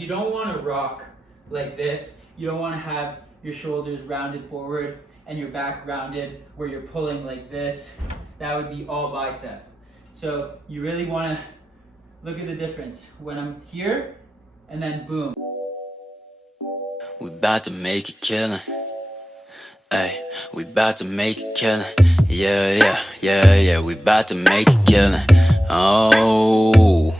You don't want to rock like this. You don't want to have your shoulders rounded forward and your back rounded where you're pulling like this. That would be all bicep. So you really want to look at the difference when I'm here and then boom. We about to make a killing. Ay, we about to make a killing. Yeah, we about to make a killing. Oh.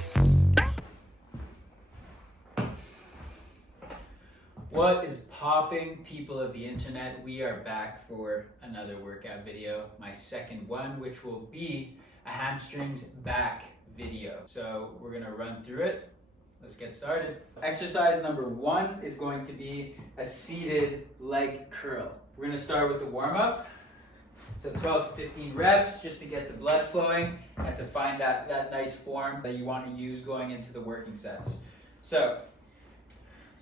What is popping, people of the internet? We are back for another workout video, my second one, which will be a hamstrings back video. So we're gonna run through it. Let's get started. Exercise number 1 is going to be a seated leg curl. We're gonna start with the warm-up. So 12 to 15 reps just to get the blood flowing and to find that nice form that you want to use going into the working sets. So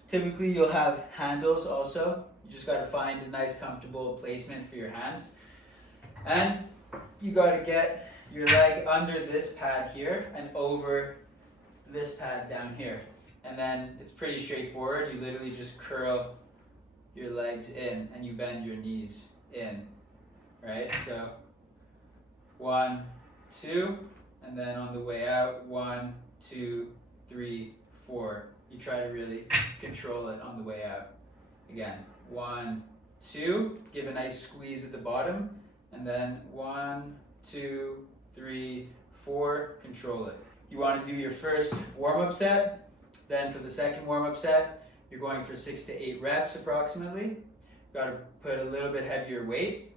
typically you'll have handles also. You just got to find a nice comfortable placement for your hands. And you got to get your leg under this pad here and over this pad down here. And then it's pretty straightforward. You literally just curl your legs in and you bend your knees in, right? So 1, 2, and then on the way out, 1, 2, 3, 4. You try to really control it on the way out. Again, 1, 2, give a nice squeeze at the bottom, and then 1, 2, 3, 4, control it. You want to do your first warm-up set. Then for the second warm-up set, you're going for 6 to 8 reps approximately. Got to put a little bit heavier weight.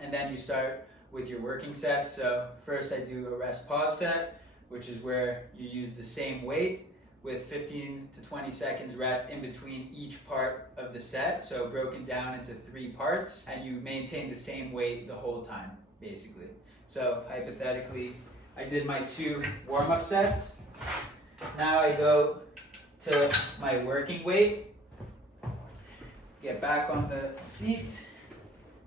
And then you start with your working sets. So first I do a rest pause set, which is where you use the same weight with 15 to 20 seconds rest in between each part of the set. So broken down into 3 parts, and you maintain the same weight the whole time, basically. So hypothetically, I did my 2 warm-up sets. Now I go to my working weight. Get back on the seat,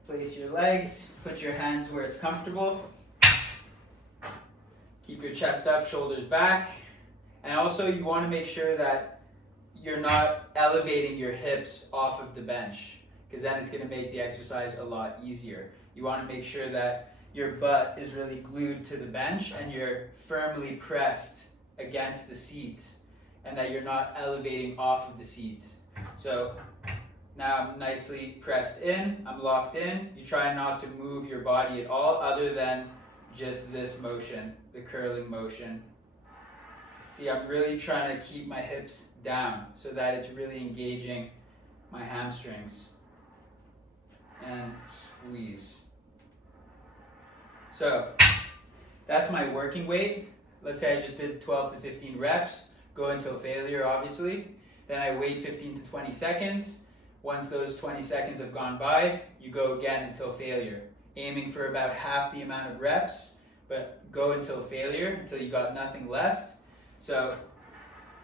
place your legs, put your hands where it's comfortable. Keep your chest up, shoulders back. And also you want to make sure that you're not elevating your hips off of the bench, because then it's going to make the exercise a lot easier. You want to make sure that your butt is really glued to the bench and you're firmly pressed against the seat, and that you're not elevating off of the seat. So now I'm nicely pressed in, I'm locked in. You try not to move your body at all other than just this motion, the curling motion. See, I'm really trying to keep my hips down so that it's really engaging my hamstrings. And squeeze. So that's my working weight. Let's say I just did 12 to 15 reps, go until failure obviously. Then I wait 15 to 20 seconds. Once those 20 seconds have gone by, you go again until failure. Aiming for about half the amount of reps, but go until failure, until you got nothing left. So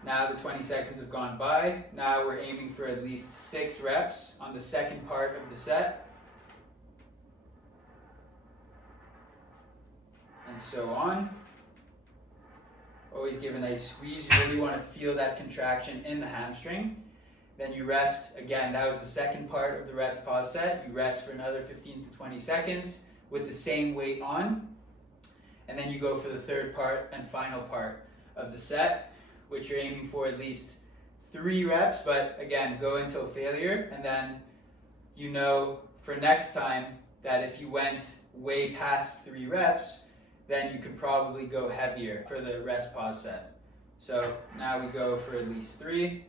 now the 20 seconds have gone by. Now we're aiming for at least 6 reps on the second part of the set. And so on. Always give a nice squeeze. You really want to feel that contraction in the hamstring. Then you rest. Again, that was the second part of the rest pause set. You rest for another 15 to 20 seconds with the same weight on. And then you go for the third part and final part of the set, which you're aiming for at least 3 reps, but again, go until failure. And then you know for next time that if you went way past 3 reps, then you could probably go heavier for the rest pause set. So now we go for at least 3.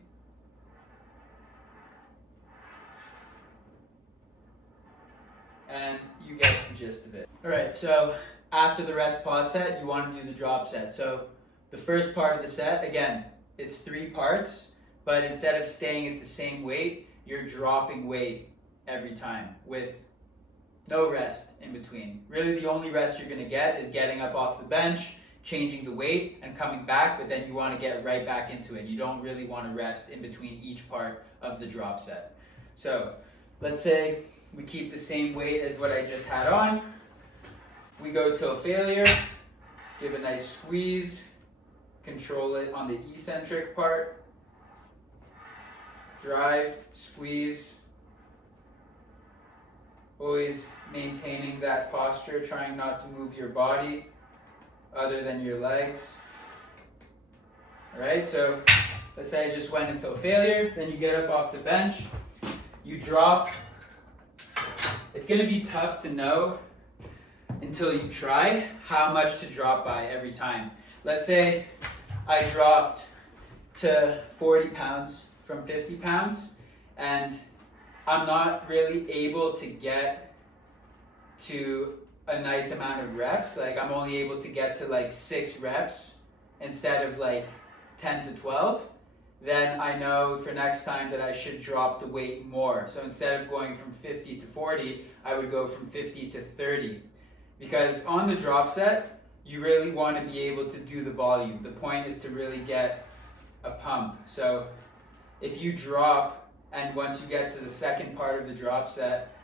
And you get the gist of it. All right, so after the rest pause set, you want to do the drop set. So the first part of the set, again, it's 3 parts, but instead of staying at the same weight, you're dropping weight every time with no rest in between. Really the only rest you're gonna get is getting up off the bench, changing the weight and coming back, but then you wanna get right back into it. You don't really wanna rest in between each part of the drop set. So let's say we keep the same weight as what I just had on. We go till failure, give a nice squeeze, control it on the eccentric part, drive, squeeze. Always maintaining that posture, trying not to move your body other than your legs. Alright, so let's say I just went until failure, then you get up off the bench, you drop. It's going to be tough to know until you try how much to drop by every time. Let's say I dropped to 40 pounds from 50 pounds and I'm not really able to get to a nice amount of reps. Like I'm only able to get to like 6 reps instead of like 10 to 12. Then I know for next time that I should drop the weight more. So instead of going from 50 to 40, I would go from 50 to 30. Because on the drop set, you really want to be able to do the volume. The point is to really get a pump. So if you drop, and once you get to the second part of the drop set,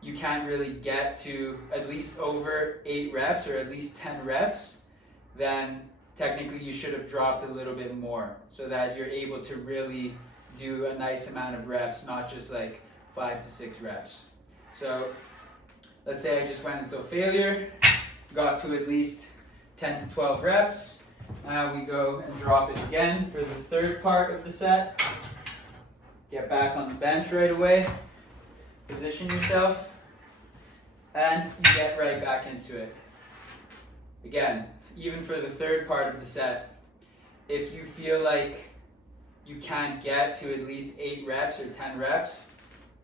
you can't really get to at least over 8 reps or at least 10 reps, then technically you should have dropped a little bit more so that you're able to really do a nice amount of reps, not just like 5 to 6 reps. So let's say I just went until failure, got to at least 10 to 12 reps. Now we go and drop it again for the third part of the set. Get back on the bench right away, position yourself, and you get right back into it. Again, even for the third part of the set, if you feel like you can't get to at least 8 reps or 10 reps,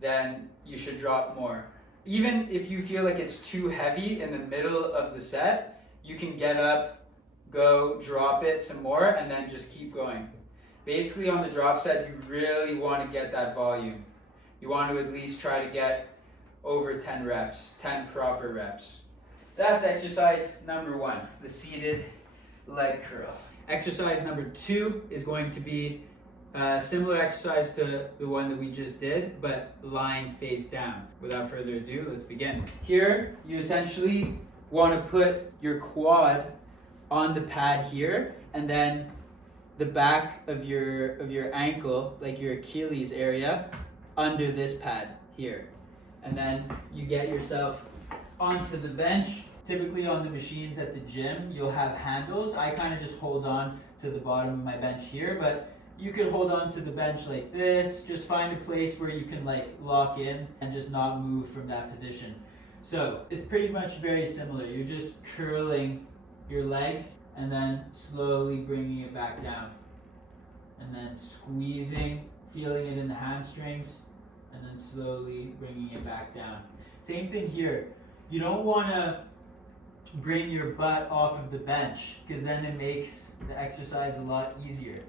then you should drop more. Even if you feel like it's too heavy in the middle of the set, you can get up, go, drop it some more, and then just keep going. Basically on the drop set, you really want to get that volume. You want to at least try to get over 10 reps, 10 proper reps. That's exercise number 1, the seated leg curl. Exercise number 2 is going to be a similar exercise to the one that we just did, but lying face down. Without further ado, let's begin. Here, you essentially want to put your quad on the pad here, and then the back of your ankle, like your Achilles area, under this pad here. And then you get yourself onto the bench. Typically on the machines at the gym, you'll have handles. I kind of just hold on to the bottom of my bench here, but you could hold on to the bench like this. Just find a place where you can like lock in and just not move from that position. So it's pretty much very similar. You're just curling your legs and then slowly bringing it back down. And then squeezing, feeling it in the hamstrings, and then slowly bringing it back down. Same thing here. You don't want to bring your butt off of the bench because then it makes the exercise a lot easier.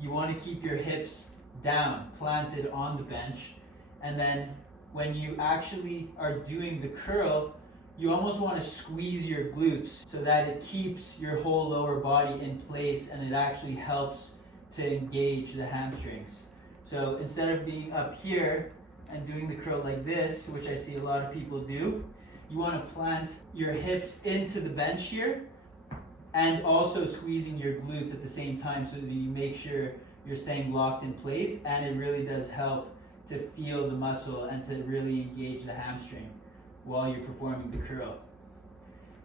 You want to keep your hips down, planted on the bench, and then when you actually are doing the curl, you almost want to squeeze your glutes so that it keeps your whole lower body in place and it actually helps to engage the hamstrings. So instead of being up here and doing the curl like this, which I see a lot of people do, you want to plant your hips into the bench here and also squeezing your glutes at the same time so that you make sure you're staying locked in place, and it really does help to feel the muscle and to really engage the hamstring while you're performing the curl.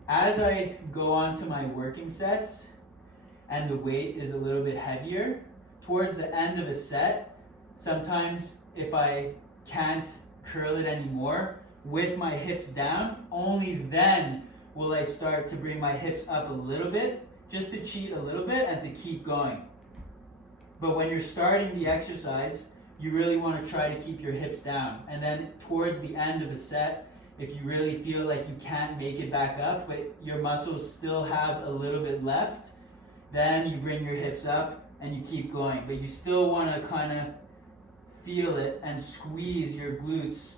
As I go on to my working sets and the weight is a little bit heavier, towards the end of a set, sometimes if I can't curl it anymore with my hips down, only then will I start to bring my hips up a little bit, just to cheat a little bit and to keep going. But when you're starting the exercise, you really want to try to keep your hips down. And then towards the end of a set, if you really feel like you can't make it back up, but your muscles still have a little bit left, then you bring your hips up and you keep going. But you still want to kind of feel it and squeeze your glutes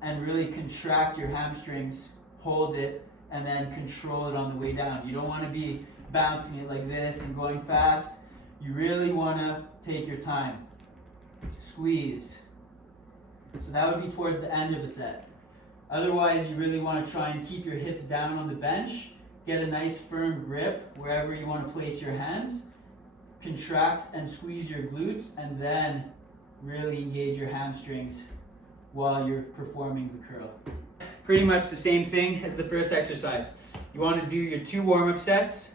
and really contract your hamstrings, hold it, and then control it on the way down. You don't want to be bouncing it like this and going fast. You really want to take your time. Squeeze. So that would be towards the end of a set. Otherwise, you really want to try and keep your hips down on the bench, get a nice firm grip wherever you want to place your hands, contract and squeeze your glutes, and then really engage your hamstrings while you're performing the curl. Pretty much the same thing as the first exercise. You want to do your 2 warm-up sets.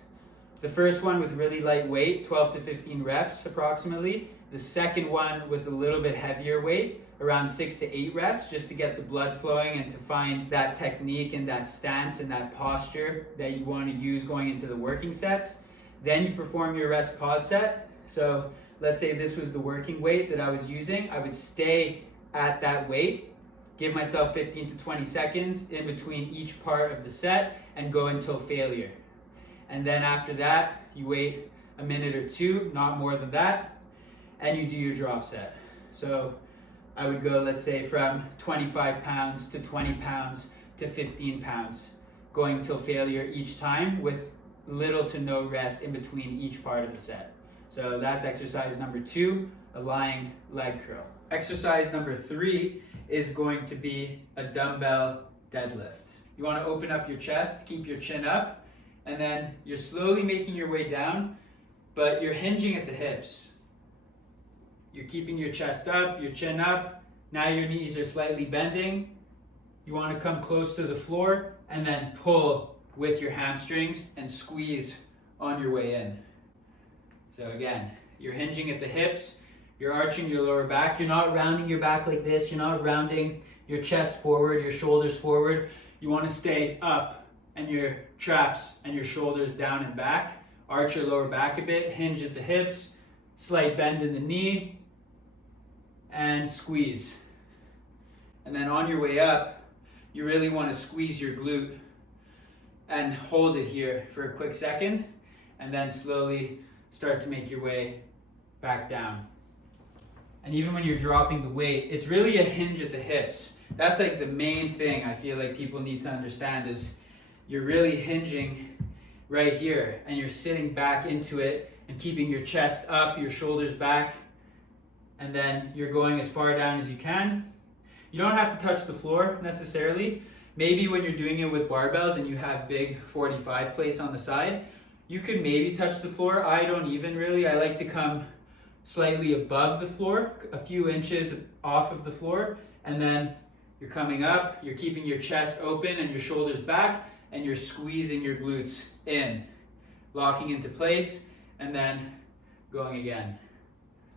The first one with really light weight, 12 to 15 reps approximately. The second one with a little bit heavier weight, around 6 to 8 reps, just to get the blood flowing and to find that technique and that stance and that posture that you want to use going into the working sets. Then you perform your rest pause set. So let's say this was the working weight that I was using. I would stay at that weight, give myself 15 to 20 seconds in between each part of the set and go until failure. And then after that, you wait a minute or 2, not more than that, and you do your drop set. So I would go, let's say, from 25 pounds to 20 pounds to 15 pounds, going till failure each time with little to no rest in between each part of the set. So that's exercise number 2, a lying leg curl. Exercise number 3 is going to be a dumbbell deadlift. You want to open up your chest, keep your chin up, and then you're slowly making your way down, but you're hinging at the hips. You're keeping your chest up, your chin up. Now your knees are slightly bending. You want to come close to the floor and then pull with your hamstrings and squeeze on your way in. So again, you're hinging at the hips. You're arching your lower back. You're not rounding your back like this. You're not rounding your chest forward, your shoulders forward. You want to stay up and your traps and your shoulders down and back. Arch your lower back a bit, hinge at the hips, slight bend in the knee, and squeeze. And then on your way up, you really want to squeeze your glute and hold it here for a quick second, and then slowly start to make your way back down. And even when you're dropping the weight, it's really a hinge at the hips. That's like the main thing I feel like people need to understand is you're really hinging right here and you're sitting back into it and keeping your chest up, your shoulders back, and then you're going as far down as you can. You don't have to touch the floor necessarily. Maybe when you're doing it with barbells and you have big 45 plates on the side, you could maybe touch the floor. I don't even really. I like to come slightly above the floor, a few inches off of the floor, and then you're coming up, you're keeping your chest open and your shoulders back, and you're squeezing your glutes in, locking into place, and then going again.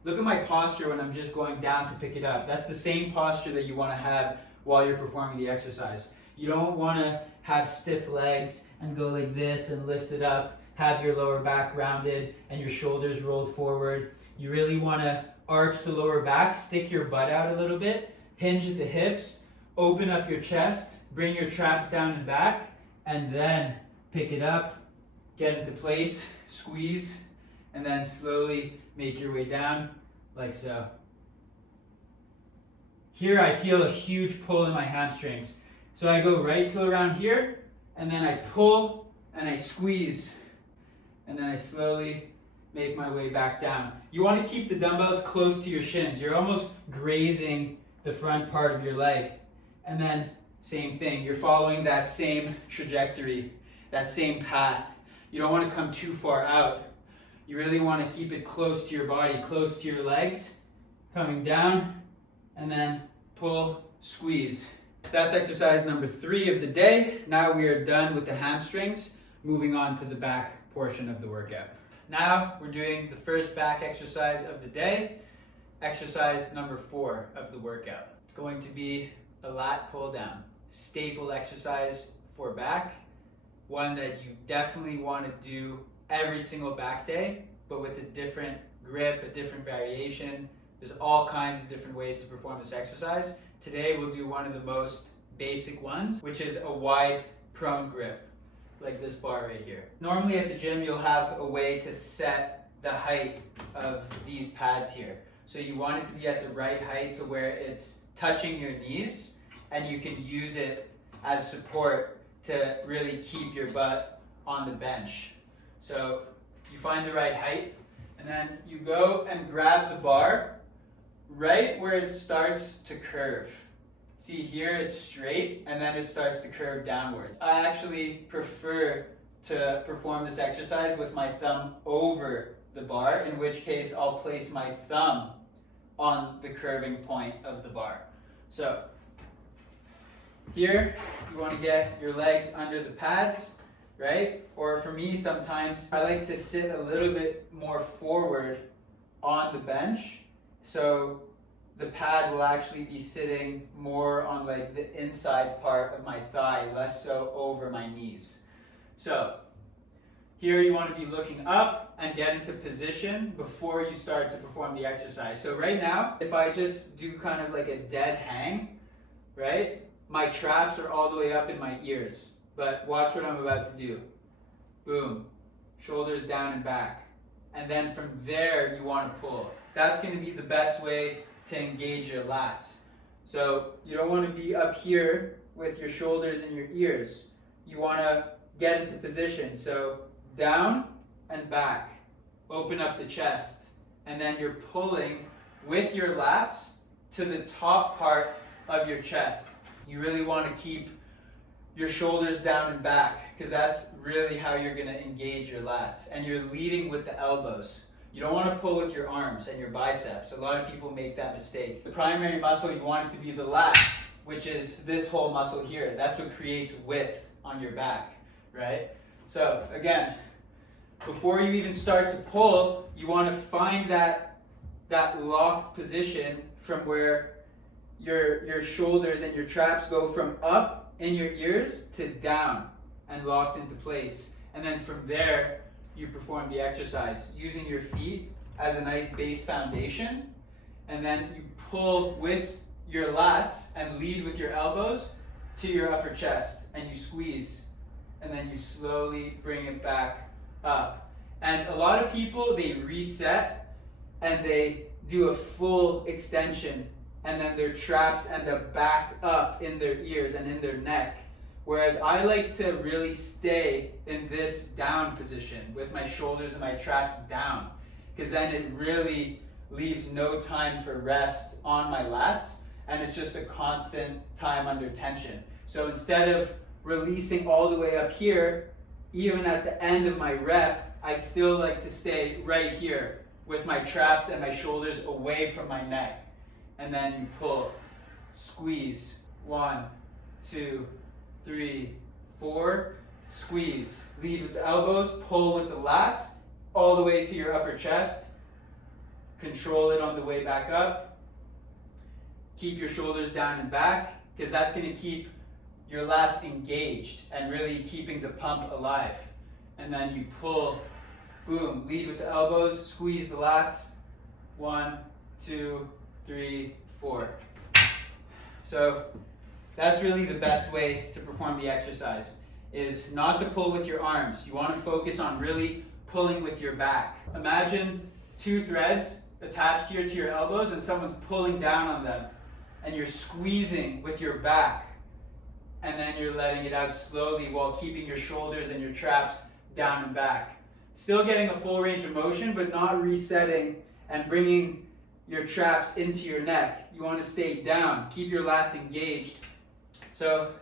Look at my posture when I'm just going down to pick it up. That's the same posture that you want to have while you're performing the exercise. You don't want to have stiff legs and go like this and lift it up, have your lower back rounded and your shoulders rolled forward. You really want to arch the lower back, stick your butt out a little bit, hinge at the hips, open up your chest, bring your traps down and back, and then pick it up, get into place, squeeze, and then slowly make your way down like so. Here I feel a huge pull in my hamstrings. So I go right till around here, and then I pull and I squeeze, and then I slowly make my way back down. You want to keep the dumbbells close to your shins. You're almost grazing the front part of your leg. And then same thing, you're following that same trajectory, that same path. You don't want to come too far out. You really want to keep it close to your body, close to your legs, coming down, and then pull, squeeze. That's exercise number 3 of the day. Now we are done with the hamstrings, moving on to the back portion of the workout. Now we're doing the first back exercise of the day, exercise number 4 of the workout. It's going to be a lat pull down, staple exercise for back, one that you definitely want to do every single back day, but with a different grip, a different variation. There's all kinds of different ways to perform this exercise. Today we'll do one of the most basic ones, which is a wide prone grip, like this bar right here. Normally at the gym you'll have a way to set the height of these pads here. So you want it to be at the right height to where it's touching your knees, and you can use it as support to really keep your butt on the bench. So you find the right height, and then you go and grab the bar right where it starts to curve. See here, it's straight, and then it starts to curve downwards. I actually prefer to perform this exercise with my thumb over the bar, in which case I'll place my thumb on the curving point of the bar. So here you want to get your legs under the pads, right? Or for me, sometimes I like to sit a little bit more forward on the bench, so the pad will actually be sitting more on like the inside part of my thigh, less so over my knees. So here you want to be looking up and get into position before you start to perform the exercise. So right now, if I just do kind of like a dead hang, right? My traps are all the way up in my ears. But watch what I'm about to do. Boom. Shoulders down and back. And then from there, you want to pull. That's going to be the best way to engage your lats. So you don't want to be up here with your shoulders in your ears. You want to get into position. So down and back. Open up the chest. And then you're pulling with your lats to the top part of your chest. You really want to keep your shoulders down and back, because that's really how you're going to engage your lats. And you're leading with the elbows. You don't want to pull with your arms and your biceps. A lot of people make that mistake. The primary muscle, you want it to be the lat, which is this whole muscle here. That's what creates width on your back, right? So again, before you even start to pull, you want to find that locked position from where your shoulders and your traps go from up in your ears to down and locked into place. And then from there, you perform the exercise using your feet as a nice base foundation. And then you pull with your lats and lead with your elbows to your upper chest, and you squeeze. And then you slowly bring it back up. And a lot of people, they reset and they do a full extension, and then their traps end up back up in their ears and in their neck. Whereas I like to really stay in this down position with my shoulders and my traps down, because then it really leaves no time for rest on my lats, and it's just a constant time under tension. So instead of releasing all the way up here, even at the end of my rep, I still like to stay right here with my traps and my shoulders away from my neck. And then you pull, squeeze, 1, 2, 3, 4, squeeze. Lead with the elbows, pull with the lats, all the way to your upper chest. Control it on the way back up. Keep your shoulders down and back, because that's going to keep your lats engaged and really keeping the pump alive. And then you pull, boom, lead with the elbows, squeeze the lats, 1, 2, 3, 4. So that's really the best way to perform the exercise, is not to pull with your arms. You want to focus on really pulling with your back. Imagine 2 threads attached here to your elbows and someone's pulling down on them, and you're squeezing with your back, and then you're letting it out slowly while keeping your shoulders and your traps down and back. Still getting a full range of motion, but not resetting and bringing your traps into your neck. You want to stay down, keep your lats engaged. So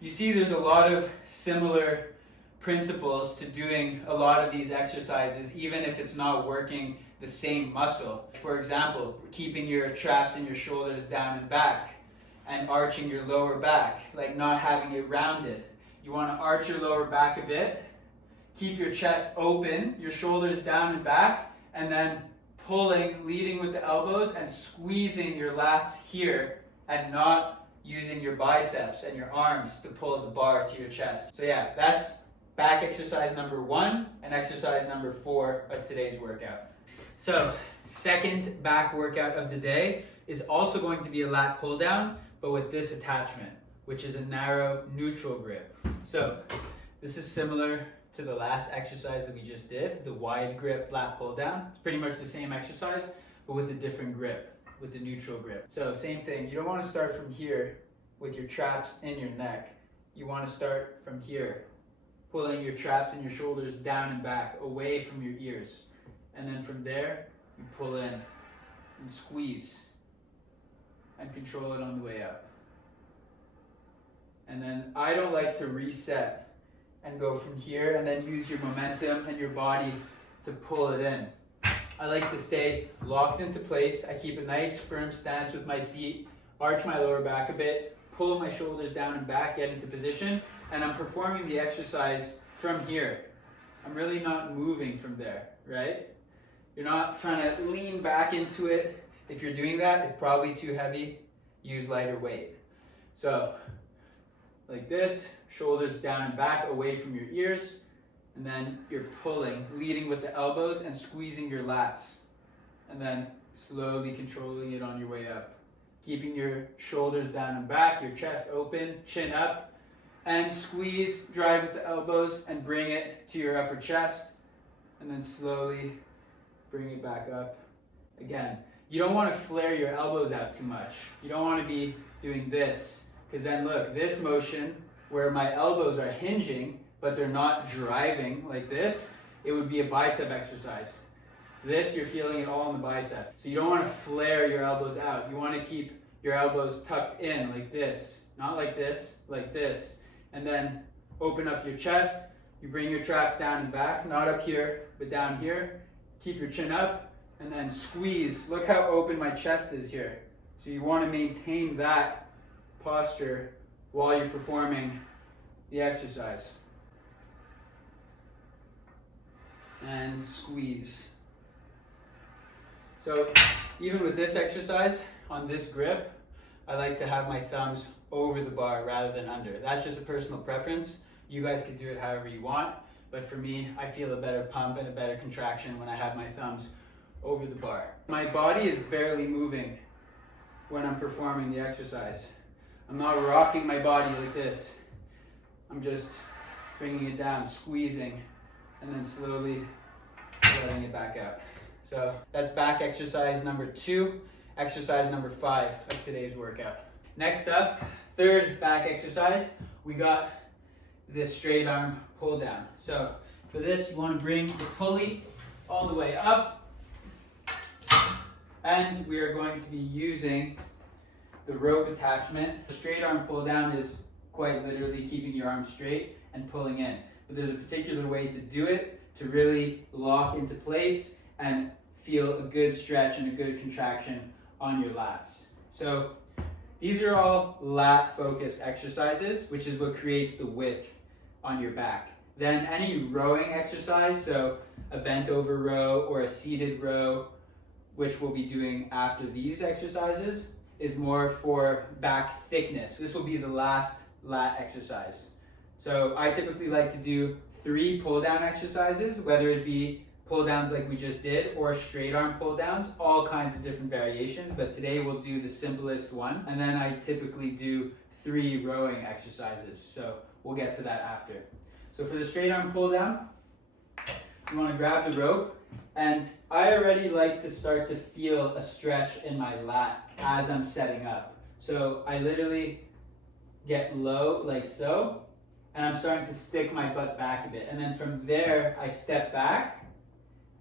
you see there's a lot of similar principles to doing a lot of these exercises, even if it's not working the same muscle. For example, keeping your traps and your shoulders down and back, and arching your lower back, like not having it rounded. You want to arch your lower back a bit, keep your chest open, your shoulders down and back, and then pulling, leading with the elbows and squeezing your lats here, and not using your biceps and your arms to pull the bar to your chest. So yeah, that's back exercise number 1 and exercise number 4 of today's workout. So second back workout of the day is also going to be a lat pull down, but with this attachment, which is a narrow neutral grip. So this is similar to the last exercise that we just did, the wide grip lat pull down. It's pretty much the same exercise, but with a different grip, with the neutral grip. So same thing, you don't want to start from here with your traps in your neck. You want to start from here, pulling your traps and your shoulders down and back, away from your ears. And then from there, you pull in and squeeze and control it on the way up. And then I don't like to reset and go from here and then use your momentum and your body to pull it in. I like to stay locked into place. I keep a nice firm stance with my feet, arch my lower back a bit, pull my shoulders down and back, get into position, and I'm performing the exercise from here. I'm really not moving from there, right? You're not trying to lean back into it. If you're doing that, it's probably too heavy. Use lighter weight. So, like this, shoulders down and back, away from your ears, and then you're pulling, leading with the elbows and squeezing your lats, and then slowly controlling it on your way up. Keeping your shoulders down and back, your chest open, chin up, and squeeze, drive with the elbows and bring it to your upper chest, and then slowly bring it back up. Again, you don't want to flare your elbows out too much. You don't want to be doing this, because then look, this motion where my elbows are hinging but they're not driving like this, it would be a bicep exercise. This, you're feeling it all in the biceps. So you don't want to flare your elbows out. You want to keep your elbows tucked in like this, not like this, like this. And then open up your chest. You bring your traps down and back, not up here, but down here. Keep your chin up and then squeeze. Look how open my chest is here. So you want to maintain that posture while you're performing the exercise. And squeeze. So even with this exercise, on this grip, I like to have my thumbs over the bar rather than under. That's just a personal preference. You guys can do it however you want, but for me, I feel a better pump and a better contraction when I have my thumbs over the bar. My body is barely moving when I'm performing the exercise. I'm not rocking my body like this. I'm just bringing it down, squeezing, and then slowly letting it back out. So that's back exercise number 2, exercise number 5 of today's workout. Next up, third back exercise, we got this straight arm pull down. So for this, you want to bring the pulley all the way up, and we are going to be using the rope attachment. The straight arm pull down is quite literally keeping your arm straight and pulling in. But there's a particular way to do it to really lock into place and feel a good stretch and a good contraction on your lats. So these are all lat focused exercises, which is what creates the width on your back. Then any rowing exercise, so a bent over row or a seated row, which we'll be doing after these exercises, is more for back thickness. This will be the last lat exercise. So I typically like to do 3 pull down exercises, whether it be pull downs like we just did or straight arm pull downs, all kinds of different variations, but today we'll do the simplest one. And then I typically do 3 rowing exercises. So we'll get to that after. So for the straight arm pull down, you want to grab the rope, and I already like to start to feel a stretch in my lat as I'm setting up. So I literally get low like so, and I'm starting to stick my butt back a bit. And then from there, I step back,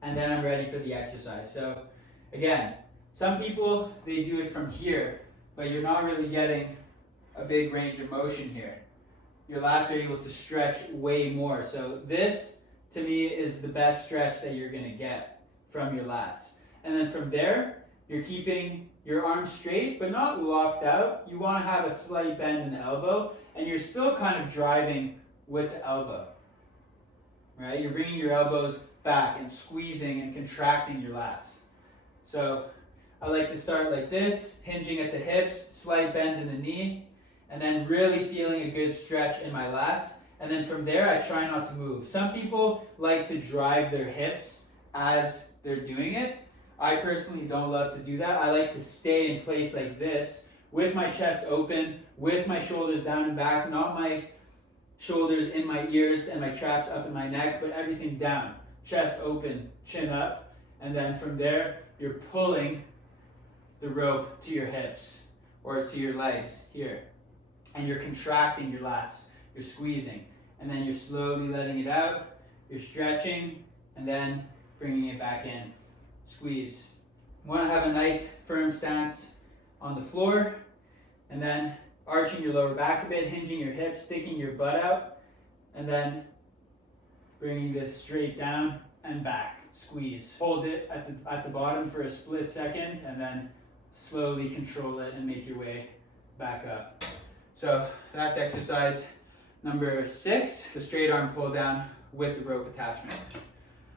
and then I'm ready for the exercise. So again, some people, they do it from here, but you're not really getting a big range of motion here. Your lats are able to stretch way more. So this, to me, is the best stretch that you're gonna get from your lats. And then from there, you're keeping your arms straight, but not locked out. You wanna have a slight bend in the elbow, and you're still kind of driving with the elbow, right? You're bringing your elbows back and squeezing and contracting your lats. So I like to start like this, hinging at the hips, slight bend in the knee, and then really feeling a good stretch in my lats. And then from there, I try not to move. Some people like to drive their hips as they're doing it. I personally don't love to do that. I like to stay in place like this with my chest open, with my shoulders down and back, not my shoulders in my ears and my traps up in my neck, but everything down. Chest open, chin up, and then from there, you're pulling the rope to your hips or to your legs here. And you're contracting your lats, you're squeezing, and then you're slowly letting it out, you're stretching, and then bringing it back in. Squeeze. You want to have a nice firm stance on the floor, and then arching your lower back a bit, hinging your hips, sticking your butt out, and then bringing this straight down and back. squeeze. Hold it at the bottom for a split second and then slowly control it and make your way back up. So that's exercise number 6, the straight arm pull down with the rope attachment.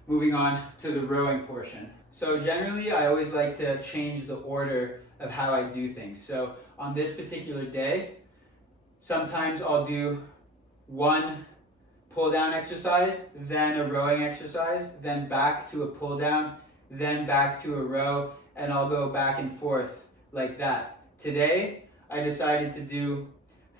Moving on to the rowing portion. So generally I always like to change the order of how I do things. So on this particular day, sometimes I'll do one pull down exercise, then a rowing exercise, then back to a pull down, then back to a row, and I'll go back and forth like that. Today, I decided to do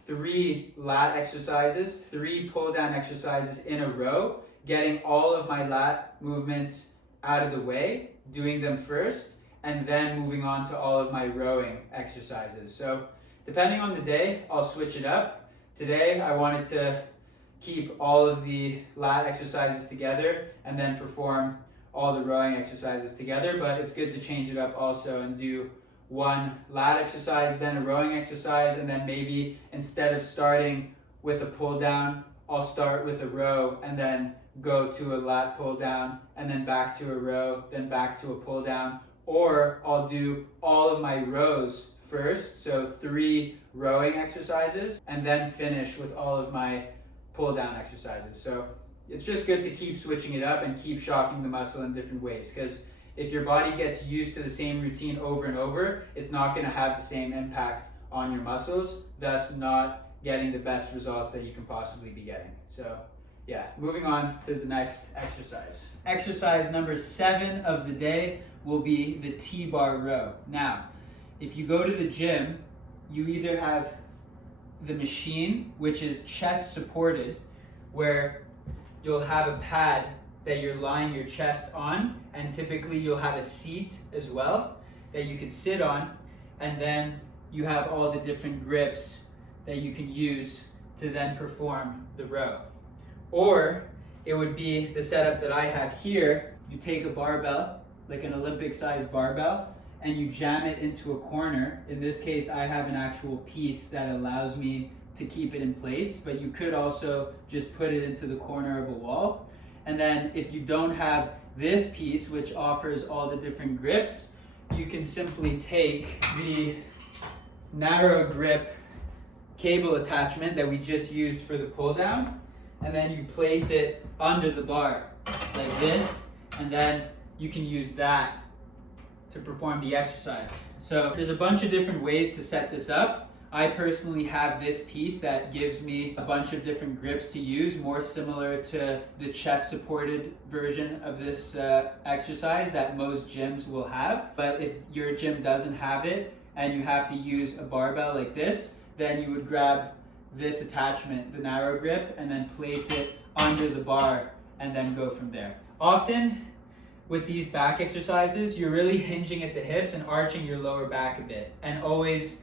3 lat exercises, 3 pull down exercises in a row, getting all of my lat movements out of the way, doing them first, and then moving on to all of my rowing exercises. So depending on the day, I'll switch it up. Today, I wanted to keep all of the lat exercises together and then perform all the rowing exercises together, but it's good to change it up also and do one lat exercise, then a rowing exercise, and then maybe instead of starting with a pull down, I'll start with a row and then go to a lat pull down and then back to a row, then back to a pull down, or I'll do all of my rows first, so 3 rowing exercises, and then finish with all of my pull down exercises. So it's just good to keep switching it up and keep shocking the muscle in different ways, because if your body gets used to the same routine over and over, it's not going to have the same impact on your muscles, thus not getting the best results that you can possibly be getting. So yeah, moving on to the next exercise. Exercise number 7 of the day will be the T-bar row. Now, if you go to the gym, you either have the machine, which is chest supported, where you'll have a pad that you're lying your chest on, and typically you'll have a seat as well that you can sit on, and then you have all the different grips that you can use to then perform the row. Or it would be the setup that I have here. You take a barbell, like an Olympic sized barbell, and you jam it into a corner. In this case, I have an actual piece that allows me to keep it in place, but you could also just put it into the corner of a wall. And then if you don't have this piece, which offers all the different grips, you can simply take the narrow grip cable attachment that we just used for the pull down, and then you place it under the bar like this, and then you can use that to perform the exercise. So there's a bunch of different ways to set this up. I personally have this piece that gives me a bunch of different grips to use, more similar to the chest supported version of this exercise that most gyms will have. But if your gym doesn't have it and you have to use a barbell like this, then you would grab this attachment, the narrow grip, and then place it under the bar and then go from there. Often with these back exercises, you're really hinging at the hips and arching your lower back a bit, and always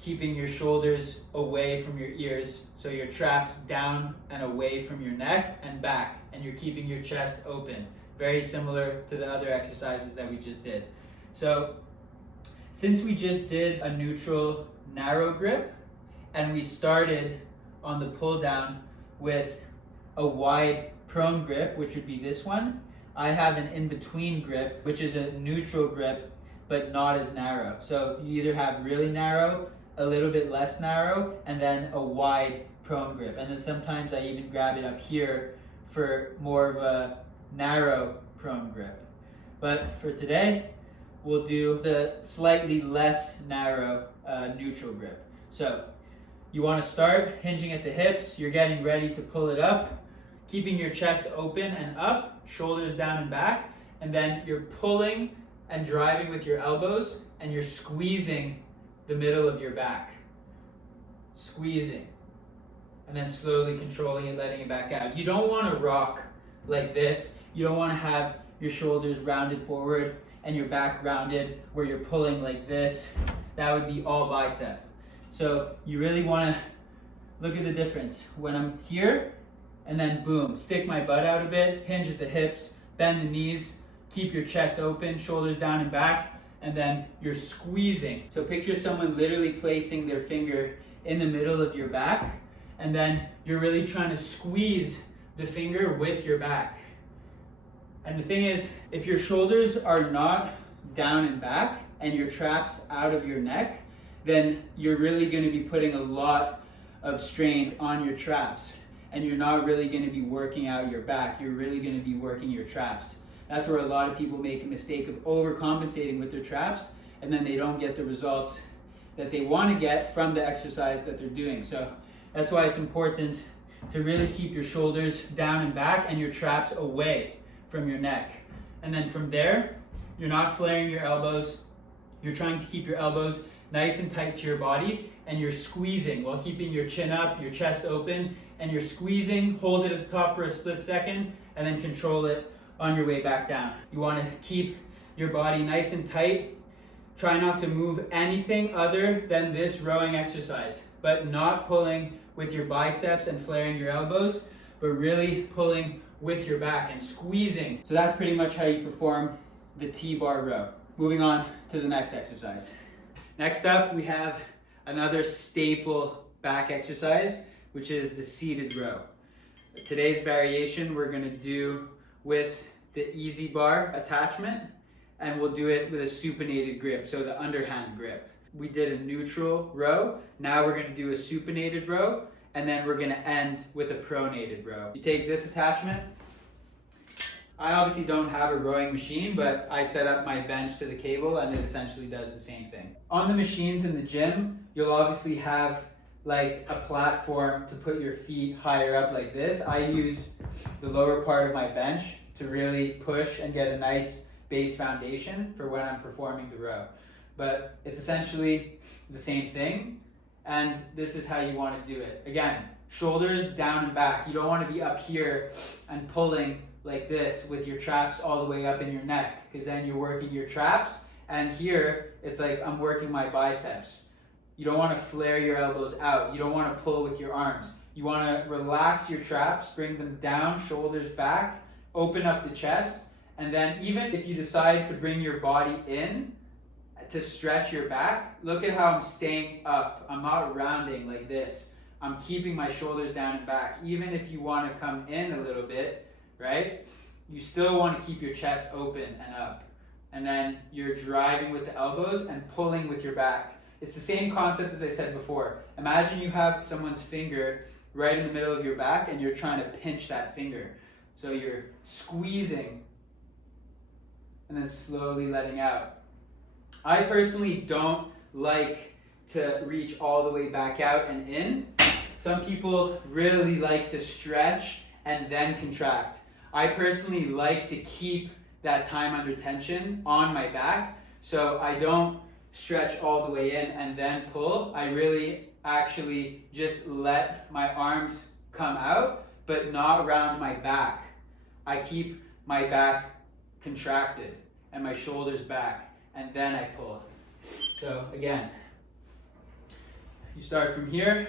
keeping your shoulders away from your ears, so your traps down and away from your neck and back, and you're keeping your chest open, very similar to the other exercises that we just did. So since we just did a neutral narrow grip and we started on the pull down with a wide prone grip, which would be this one, I have an in-between grip, which is a neutral grip but not as narrow. So you either have really narrow, a little bit less narrow, and then a wide prone grip. And then sometimes I even grab it up here for more of a narrow prone grip. But for today, we'll do the slightly less narrow neutral grip. So you want to start hinging at the hips. You're getting ready to pull it up, keeping your chest open and up, shoulders down and back, and then you're pulling and driving with your elbows, and you're squeezing the middle of your back. Squeezing. And then slowly controlling it, letting it back out. You don't want to rock like this. You don't want to have your shoulders rounded forward and your back rounded where you're pulling like this. That would be all bicep. So you really want to look at the difference. When I'm here, and then boom, stick my butt out a bit, hinge at the hips, bend the knees, keep your chest open, shoulders down and back, and then you're squeezing. So picture someone literally placing their finger in the middle of your back, and then you're really trying to squeeze the finger with your back. And the thing is, if your shoulders are not down and back and your traps out of your neck, then you're really going to be putting a lot of strain on your traps, and you're not really going to be working out your back. You're really going to be working your traps. That's where a lot of people make a mistake of overcompensating with their traps, and then they don't get the results that they want to get from the exercise that they're doing. So that's why it's important to really keep your shoulders down and back and your traps away from your neck. And then from there, you're not flaring your elbows. You're trying to keep your elbows nice and tight to your body, and you're squeezing while keeping your chin up, your chest open, and you're squeezing. Hold it at the top for a split second, and then control it on your way back down. You want to keep your body nice and tight. Try not to move anything other than this rowing exercise, but not pulling with your biceps and flaring your elbows, but really pulling with your back and squeezing. So that's pretty much how you perform the T-bar row. Moving on to the next exercise. Next up, we have another staple back exercise, which is the seated row. Today's variation we're going to do with the easy bar attachment, and we'll do it with a supinated grip, so the underhand grip. We did a neutral row. Now we're going to do a supinated row, and then we're going to end with a pronated row. You take this attachment. I obviously don't have a rowing machine, but I set up my bench to the cable and it essentially does the same thing. On the machines in the gym, you'll obviously have like a platform to put your feet higher up like this. I use the lower part of my bench to really push and get a nice base foundation for when I'm performing the row. But it's essentially the same thing, and this is how you want to do it. Again, shoulders down and back. You don't want to be up here and pulling like this with your traps all the way up in your neck, because then you're working your traps, and here it's like I'm working my biceps. You don't want to flare your elbows out. You don't want to pull with your arms. You want to relax your traps, bring them down, shoulders back, open up the chest, and then even if you decide to bring your body in to stretch your back, look at how I'm staying up. I'm not rounding like this. I'm keeping my shoulders down and back. Even if you want to come in a little bit, right? You still want to keep your chest open and up. And then you're driving with the elbows and pulling with your back. It's the same concept as I said before. Imagine you have someone's finger right in the middle of your back and you're trying to pinch that finger. So you're squeezing and then slowly letting out. I personally don't like to reach all the way back out and in. Some people really like to stretch and then contract. I personally like to keep that time under tension on my back, so I don't stretch all the way in and then pull. I really actually just let my arms come out, but not around my back. I keep my back contracted and my shoulders back, and then I pull. So again, you start from here,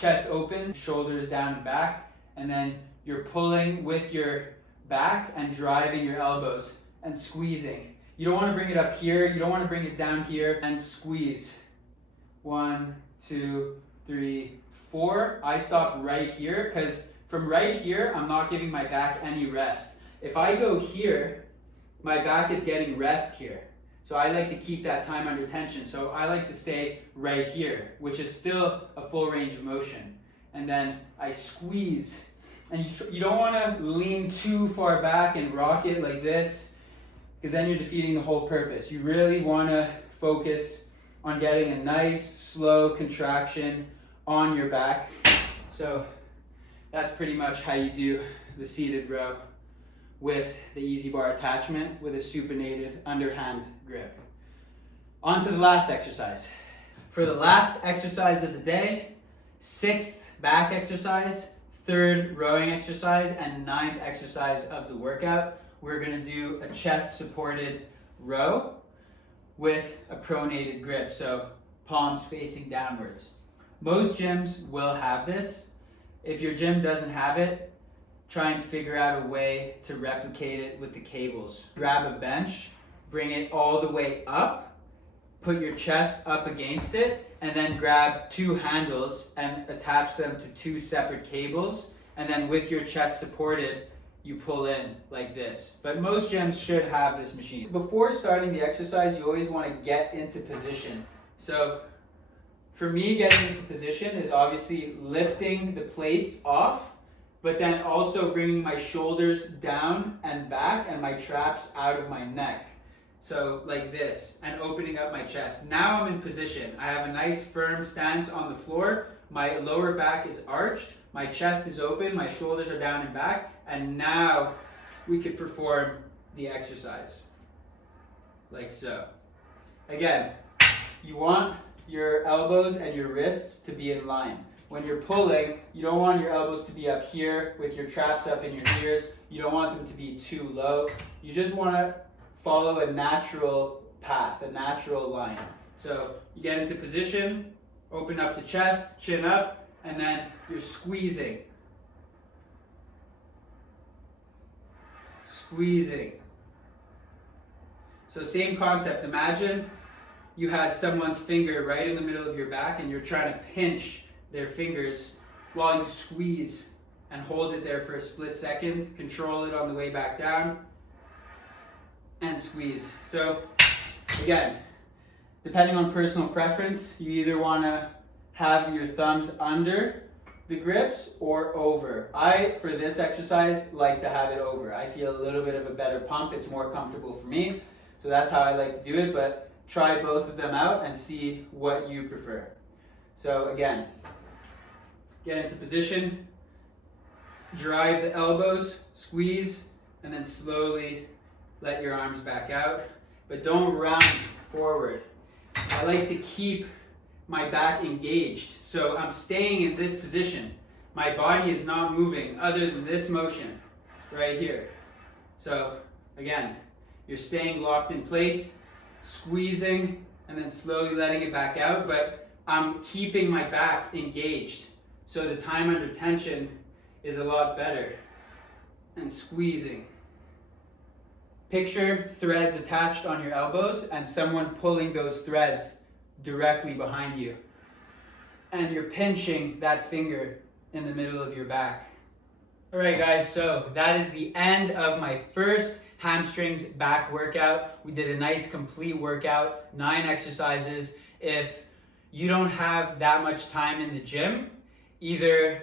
chest open, shoulders down and back, and then you're pulling with your back and driving your elbows and squeezing. You don't want to bring it up here, you don't want to bring it down here, and squeeze. 1, 2, 3, 4. I stop right here, because from right here, I'm not giving my back any rest. If I go here, my back is getting rest here. So I like to keep that time under tension. So I like to stay right here, which is still a full range of motion. And then I squeeze. And you don't want to lean too far back and rock it like this, because then you're defeating the whole purpose. You really want to focus on getting a nice, slow contraction on your back. So that's pretty much how you do the seated row with the easy bar attachment with a supinated underhand grip. On to the last exercise. For the last exercise of the day, 6th back exercise, 3rd rowing exercise, and 9th exercise of the workout, we're going to do a chest supported row with a pronated grip, so palms facing downwards. Most gyms will have this. If your gym doesn't have it, try and figure out a way to replicate it with the cables. Grab a bench, bring it all the way up, put your chest up against it, and then grab 2 handles and attach them to 2 separate cables, and then with your chest supported, you pull in like this. But most gyms should have this machine. Before starting the exercise, you always want to get into position. So for me, getting into position is obviously lifting the plates off, but then also bringing my shoulders down and back and my traps out of my neck. So like this, and opening up my chest. Now I'm in position. I have a nice firm stance on the floor. My lower back is arched. My chest is open. My shoulders are down and back. And now we could perform the exercise. Like so. Again, you want your elbows and your wrists to be in line. When you're pulling, you don't want your elbows to be up here with your traps up in your ears. You don't want them to be too low. You just want to follow a natural path, a natural line. So you get into position, open up the chest, chin up, and then you're squeezing. Squeezing. So same concept. Imagine you had someone's finger right in the middle of your back and you're trying to pinch their fingers while you squeeze, and hold it there for a split second, control it on the way back down, and squeeze. So again, depending on personal preference, you either want to have your thumbs under the grips or over. I, for this exercise, like to have it over. I feel a little bit of a better pump. It's more comfortable for me. So that's how I like to do it, but try both of them out and see what you prefer. So again, get into position, drive the elbows, squeeze, and then slowly let your arms back out. But don't run forward. I like to keep my back engaged. So I'm staying in this position. My body is not moving other than this motion right here. So again, you're staying locked in place, squeezing, and then slowly letting it back out, but I'm keeping my back engaged. So the time under tension is a lot better. And squeezing. Picture threads attached on your elbows and someone pulling those threads directly behind you. And you're pinching that finger in the middle of your back. All right, guys, so that is the end of my first hamstrings back workout. We did a nice complete workout, 9 exercises. If you don't have that much time in the gym, either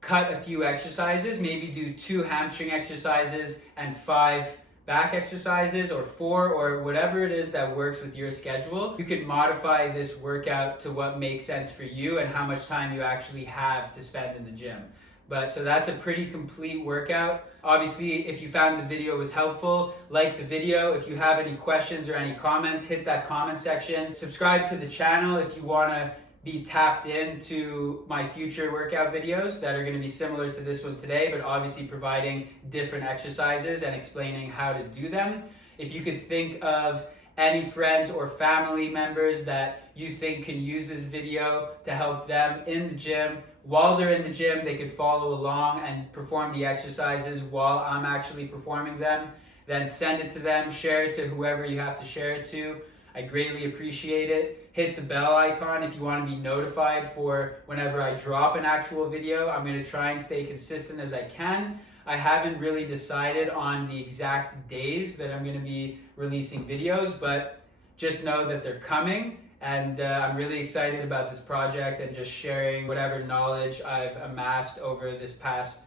cut a few exercises, maybe do 2 hamstring exercises and 5 back exercises, or 4, or whatever it is that works with your schedule. You can modify this workout to what makes sense for you and how much time you actually have to spend in the gym. But so that's a pretty complete workout. Obviously, if you found the video was helpful, like the video. If you have any questions or any comments, hit that comment section. Subscribe to the channel if you want to be tapped into my future workout videos that are going to be similar to this one today, but obviously providing different exercises and explaining how to do them. If you could think of any friends or family members that you think can use this video to help them in the gym, while they're in the gym, they could follow along and perform the exercises while I'm actually performing them, then send it to them, share it to whoever you have to share it to. I greatly appreciate it. Hit the bell icon if you want to be notified for whenever I drop an actual video. I'm going to try and stay consistent as I can. I haven't really decided on the exact days that I'm going to be releasing videos, but just know that they're coming. And I'm really excited about this project and just sharing whatever knowledge I've amassed over this past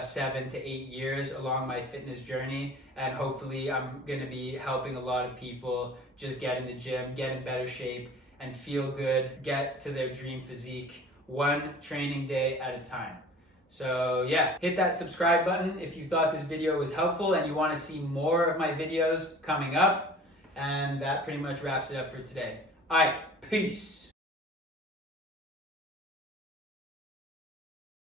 7 to 8 years along my fitness journey. And hopefully I'm going to be helping a lot of people just get in the gym, get in better shape, and feel good, get to their dream physique, one training day at a time. So yeah, hit that subscribe button if you thought this video was helpful and you want to see more of my videos coming up. And that pretty much wraps it up for today. All right, peace.